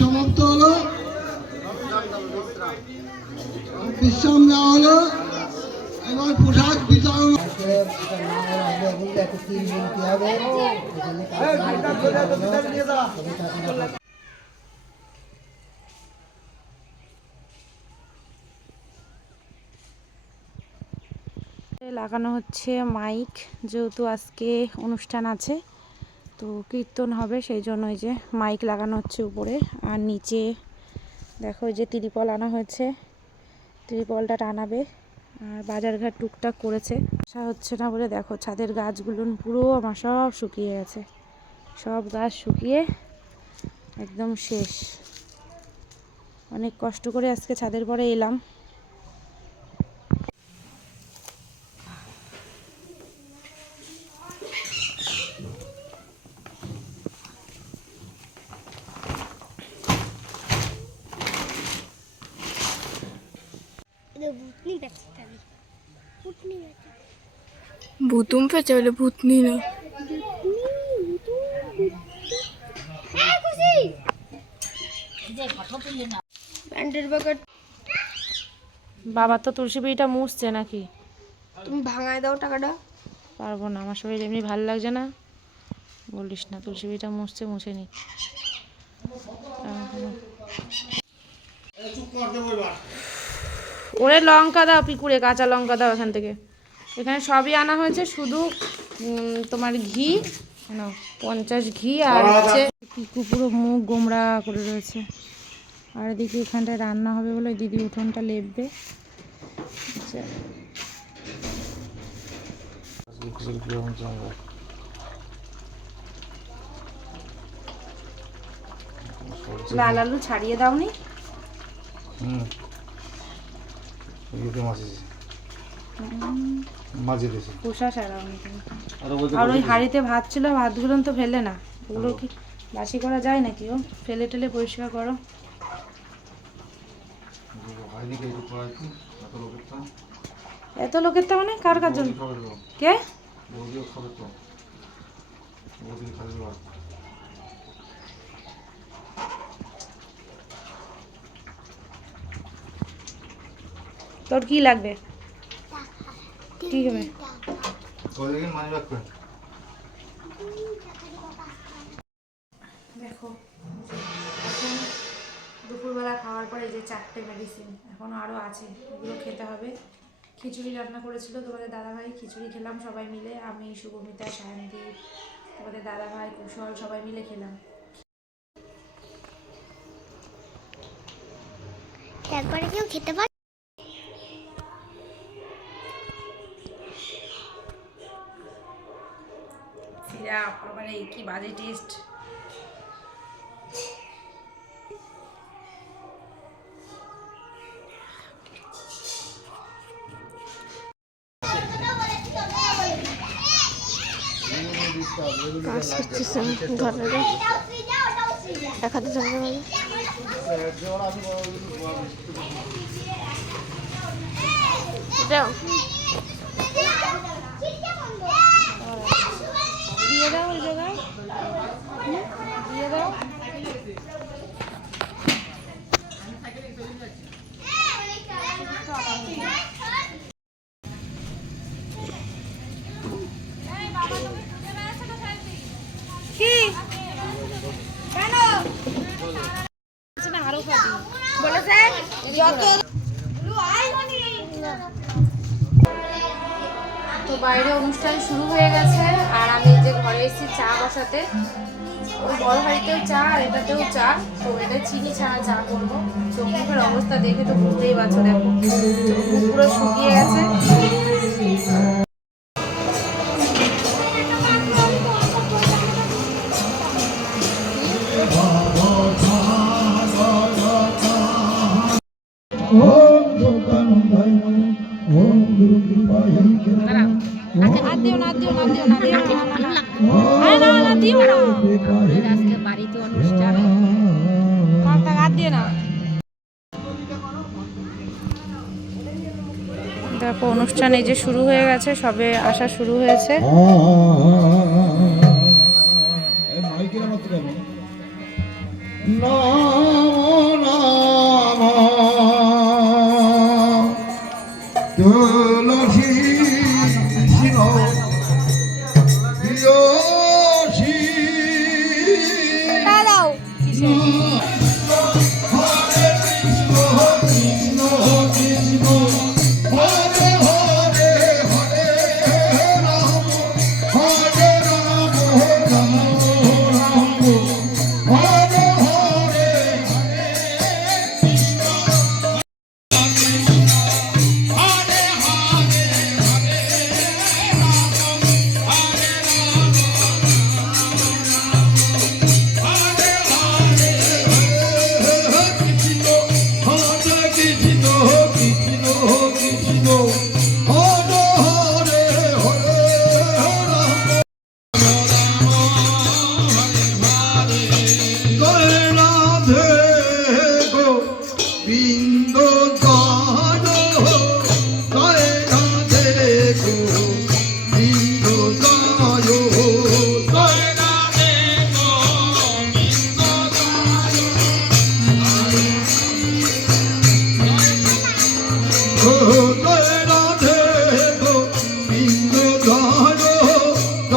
সমাপ্ত হলো, বিশ্রাম নেওয়া হলো, এবার পোশাক বিতরণ। লাগানো হচ্ছে মাইক, যেহেতু আজকে অনুষ্ঠান আছে তো কীর্তন হবে, সেই জন্য এই যে মাইক লাগানো হচ্ছে উপরে। আর নিচে দেখো এই যে ত্রিপল আনা হয়েছে, ত্রিপলটা টানাবে। আর বাজারঘাট টুকটাক করেছে, আসা হচ্ছে না বলে দেখো ছাদের গাছগুলো পুরো আমার সব শুকিয়ে গেছে, সব গাছ শুকিয়ে একদম শেষ। অনেক কষ্ট করে আজকে ছাদের পরে এলাম। ভুতুম পেঁচে বলে ভূতনি না, বাবা তো তুলসী পিড়িটা মুছছে নাকি? তুমি ভাঙায় দাও টাকাটা। পারবো না, আমার শরীর এমনি ভালো লাগছে না, বলিস না। তুলসী পিড়িটা মুছছে, মুছে নি। ওরে লঙ্কা দাও পিকুরে, কাঁচা লঙ্কা দাও এখান থেকে। এখানে সবই আনা হয়েছে, শুধু তোমার ঘি, 50 ঘি আর হচ্ছে পিকু পুরো মুখ গোমড়া করে রয়েছে। আর এদিকে এখানটায় রান্না হবে বলে দিদি উঠোনটা লেপবে। লাল আলু ছাড়িয়ে দাওনি? খোসা ছাড়াওনি। আর ওই হাঁড়িতে ভাত ছিল, ভাতগুলো তো ফেলে না, ওগুলো কি বাসি করা যায় নাকি? ও ফেলে টেলে পরিষ্কার করো। এত লোকের তো মানে কার কার জন্য? কে? তোর কি লাগবে? কি হবে? দেখো এখন দুপুরবেলা খাওয়ার পরে যে 4টে মেডিসিন এখনও আরও আছে, ওগুলো খেতে হবে। খিচুড়ি রান্না করেছিল তোমাদের দাদাভাই, খিচুড়ি খেলাম সবাই মিলে, আমি, শুভমিতা, সায়নদীপ, তোমাদের দাদাভাই, কুশল, সবাই মিলে খেলাম। তারপরে কেউ খেতে পারে? বাবারে কি বাজে টেস্ট। কাজ করতেছে ঘরে, এক হাতে ধরতে পারি। যাও দিয়ে দাও ওই জায়গায়, দিয়ে দাও। কি কেন আরো খাবি বলেছে? তো বাইরে অনুষ্ঠান শুরু হয়ে গেছে, আর আমি যে ঘরে এসেছি চা বসাতে। ওই বড় হাঁড়িতেও চা আর এটাতেও চা, তো এটা চিনি ছাড়া চা করবো। চোখ মুখের অবস্থা দেখে তো বুঝতেই পারছো, দেখো চোখ মুখ পুরো শুকিয়ে গেছে। দেখো অনুষ্ঠান এই যে শুরু হয়ে গেছে, সবে আসা শুরু হয়েছে।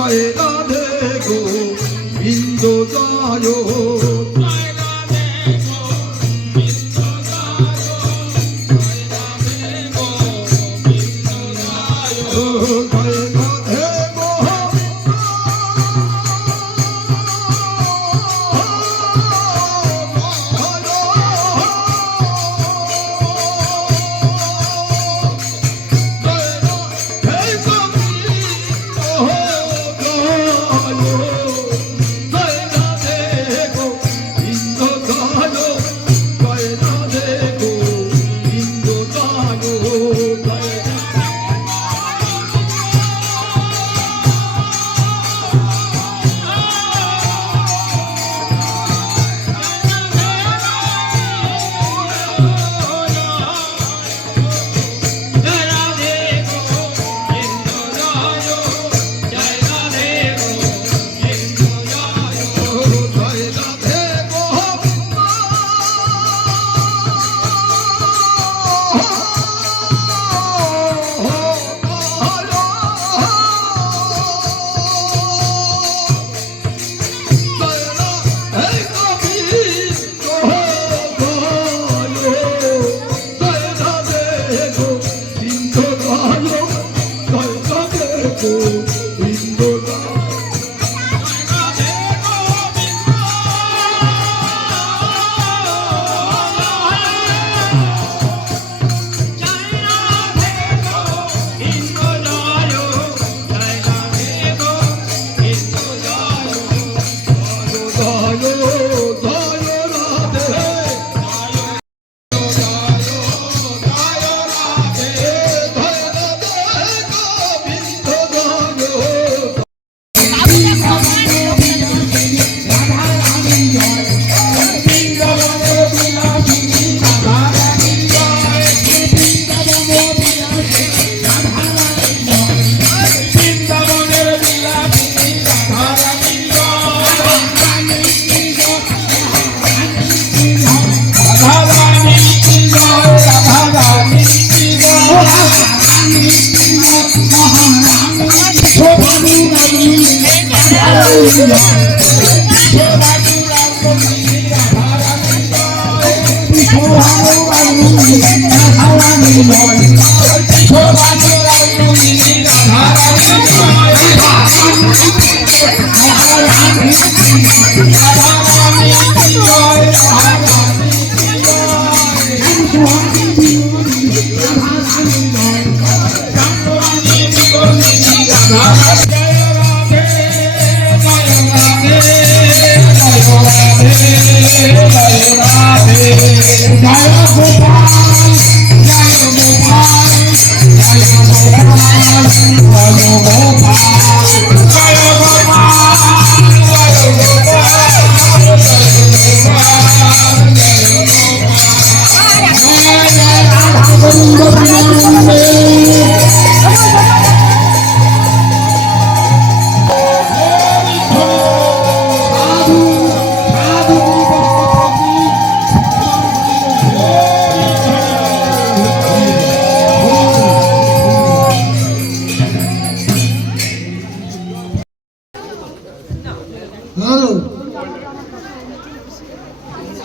জয় রাধে গোবিন্দ জয়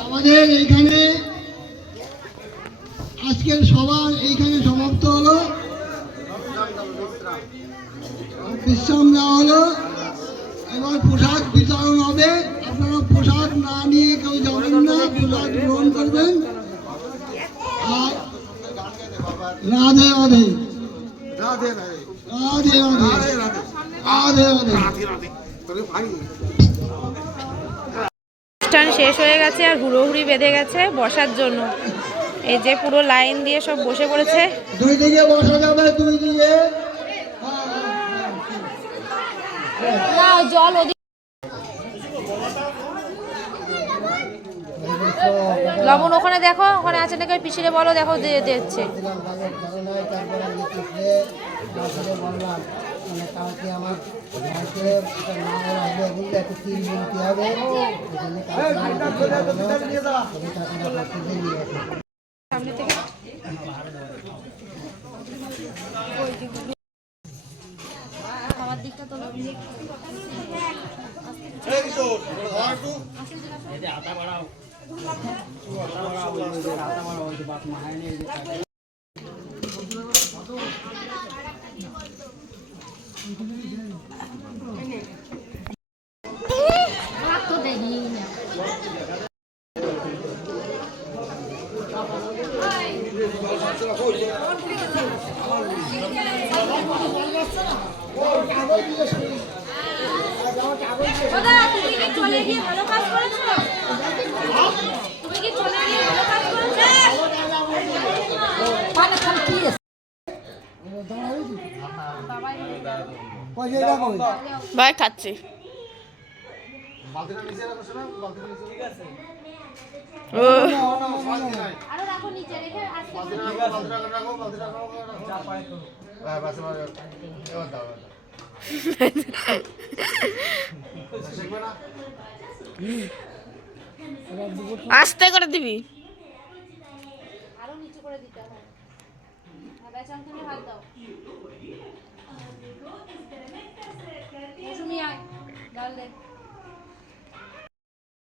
আমাদের এইখানে আজকের সভা এইখানে সমাপ্ত হলো, বিশ্রাম নেওয়া হলো। এবার প্রসাদ বিতরণ হবে। আপনারা প্রসাদ না নিয়ে কেউ যাবেন না, প্রসাদ গ্রহণ করবেন। আর রাধে রাধে রাধে রাধে রাধে রাধে রাধে। অনুষ্ঠান শেষ হয়ে গেছে আর হুড়োহুড়ি বেঁধে গেছে বসার জন্য। এই যে পুরো লাইন দিয়ে সব বসে পড়েছে। দুই দিকে বসা যাবে, দুই দিকে না জল ওদিকে। লবণ ওখানে দেখো, ওখানে আছে নাকি পিছিয়ে বলো, দেখো দিচ্ছে। সামনে থেকে আমার দিকটা তো ভাই খাচ্ছি। আস্তে করে দিবি।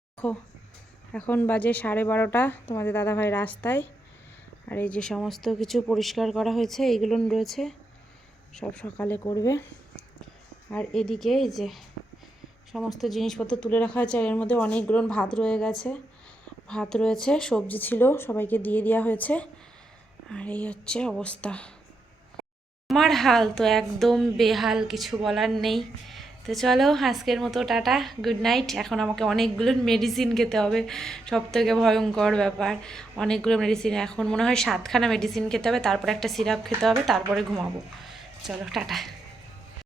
দেখো এখন বাজে 12:30, তোমাদের দাদাভাই রাস্তায়। আর এই যে সমস্ত কিছু পরিষ্কার করা হয়েছে, এইগুলো রয়েছে সব সকালে করবে। আর এদিকে এই যে সমস্ত জিনিসপত্র তুলে রাখা হয়েছে, এর মধ্যে অনেকগুলো ভাত রয়ে গেছে, ভাত রয়েছে, সবজি ছিল, সবাইকে দিয়ে দেওয়া হয়েছে। আর এই হচ্ছে অবস্থা। আমার হাল তো একদম বেহাল, কিছু বলার নেই। তো চলো আজকের মতো টাটা, গুড নাইট। এখন আমাকে অনেকগুলো মেডিসিন খেতে হবে, সব থেকে ভয়ঙ্কর ব্যাপার। অনেকগুলো মেডিসিন, এখন মনে হয় 7খানা মেডিসিন খেতে হবে, তারপরে একটা সিরাপ খেতে হবে, তারপরে ঘুমাবো। চলো টাটা।